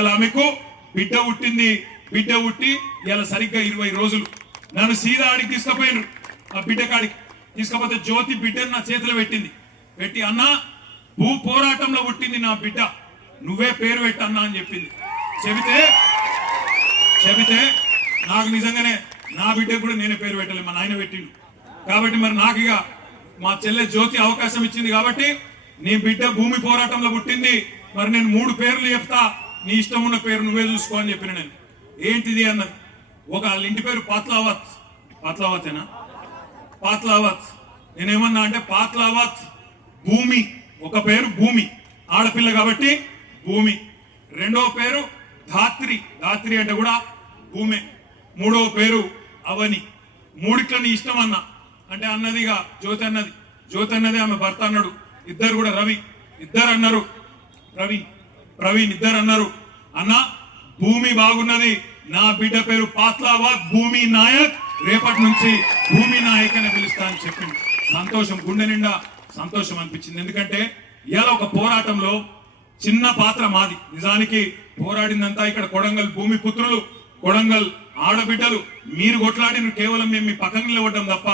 ఇలా ఆమెకు బిడ్డ పుట్టింది. బిడ్డ పుట్టి ఇలా సరిగ్గా 20 రోజులు నన్ను సీదా ఆడికి తీసుకుపోయినారు. ఆ బిడ్డ కాడికి తీసుకపోతే జ్యోతి బిడ్డను నా చేతిలో పెట్టి అన్న భూ పోరాటంలో పుట్టింది నా బిడ్డ, నువ్వే పేరు పెట్టన్నా అని చెప్పింది. చెబితే నాకు నిజంగానే నా బిడ్డకు కూడా నేనే పేరు పెట్టలే, మా నాయన పెట్టిండు. కాబట్టి మరి నాకు ఇక మా చెల్లె జ్యోతి అవకాశం ఇచ్చింది కాబట్టి నీ బిడ్డ భూమి పోరాటంలో పుట్టింది, మరి నేను 3 పేర్లు చెప్తా, నీ ఇష్టం ఉన్న పేరు నువ్వే చూసుకో అని చెప్పిన. నేను ఏంటిది అన్నది, వాళ్ళ ఇంటి పేరు పాత్లావతేనా? పాత్లావత్. నేనేమన్నా అంటే పాత్లావత్ భూమి, ఒక పేరు భూమి, ఆడపిల్ల కాబట్టి భూమి. రెండవ పేరు ధాత్రి అంటే కూడా భూమే. మూడవ పేరు అవని. మూడిట్లో నీ ఇష్టం అన్న అంటే అన్నదిగా జ్యోతి అన్నది ఆమె భర్త అన్నాడు. ఇద్దరు కూడా ఇద్దరు అన్నారు, ప్రవీణ్ ఇద్దరు అన్నారు, అన్న భూమి బాగున్నది, నా బిడ్డ పేరు పాత్లావత్ భూమి నాయక్, రేపటి నుంచి భూమి నాయక్ అని పిలుస్తా అని చెప్పింది. సంతోషం, గుండె నిండా సంతోషం అనిపించింది. ఎందుకంటే ఇలా ఒక పోరాటంలో చిన్న పాత్ర మాది. నిజానికి పోరాడిందంతా ఇక్కడ కొడంగల్ భూమి పుత్రులు, కొడంగల్ ఆడబిడ్డలు. మీరు కొట్లాడిన కేవలం మేము మీ పక్కన నిలబడ్డం తప్ప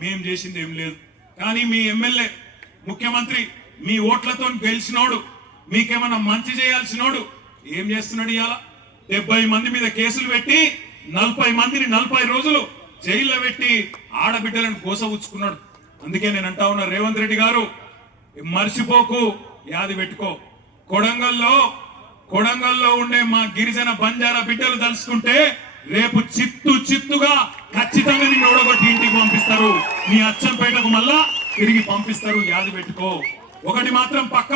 మేం చేసింది ఏం లేదు. కానీ మీ ఎమ్మెల్యే ముఖ్యమంత్రి మీ ఓట్లతో గెలిచినోడు, మీకేమన్నా మంచి చేయాల్సినోడు ఏం చేస్తున్నాడు? ఇవాళ 70 మంది మీద కేసులు పెట్టి 40 మందిని 40 రోజులు జైల్లో పెట్టి ఆడబిడ్డలను కోసవుచ్చుకున్నాడు. అందుకే నేను అంటా ఉన్నా, రేవంత్ రెడ్డి గారు మర్చిపోకు, యాది పెట్టుకో. కొడంగల్లో ఉండే మా గిరిజన బంజారా బిడ్డలు తలుసుకుంటే రేపు చిత్తుగా ఖచ్చితంగా నిన్ను ఓడగొట్టి ఇంటికి పంపిస్తారు, నీ అచ్చంపేటకు మళ్ళా తిరిగి పంపిస్తారు, యాది పెట్టుకో. ఒకటి మాత్రం పక్క,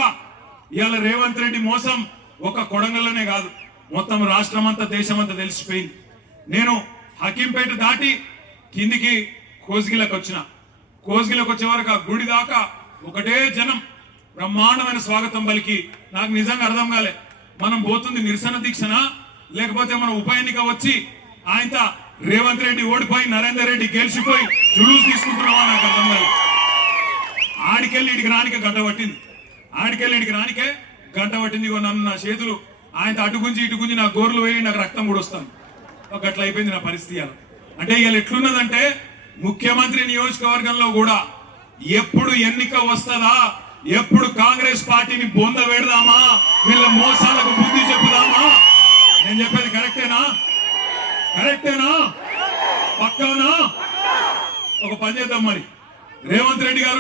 ఇవాళ రేవంత్ రెడ్డి మోసం ఒక కొడంగల్లోనే కాదు, మొత్తం రాష్ట్రం అంతా దేశం అంతా తెలిసిపోయింది. నేను హకీంపేట దాటి కిందికి కోస్గిలకు వచ్చే వరకు ఆ గుడి దాకా ఒకటే జనం బ్రహ్మాండమైన స్వాగతం పలికి. నాకు నిజంగా అర్థం కాలే, మనం పోతుంది నిరసన దీక్షనా లేకపోతే మనం ఉప ఎన్నిక వచ్చి ఆయన రేవంత్ రెడ్డి ఓడిపోయి నరేందర్ రెడ్డి గెలిచిపోయి జులుసు తీసుకుంటున్నావా నాకు అర్థం కాలేదు. ఆడికెళ్ళి ఇడికి రానికే గంట పట్టింది. నన్ను నా చేతులు ఆయన అటు గుంజి నా గోర్లు వేయి నాకు రక్తం కూడా వస్తాను. గట్ల అయిపోయింది నా పరిస్థితి. అంటే ఇవాళ ఎట్లున్నదంటే ముఖ్యమంత్రి నియోజకవర్గంలో కూడా ఎప్పుడు ఎన్నిక వస్తుందా, ఎప్పుడు కాంగ్రెస్ పార్టీని బొంద పెడదామా, వీళ్ళ మోసాలకు బుద్ధి చెప్పుదామా. నేను చెప్పేది కరెక్టేనా? పక్కానా? ఒక పని చేద్దాం మరి. రేవంత్ రెడ్డి గారు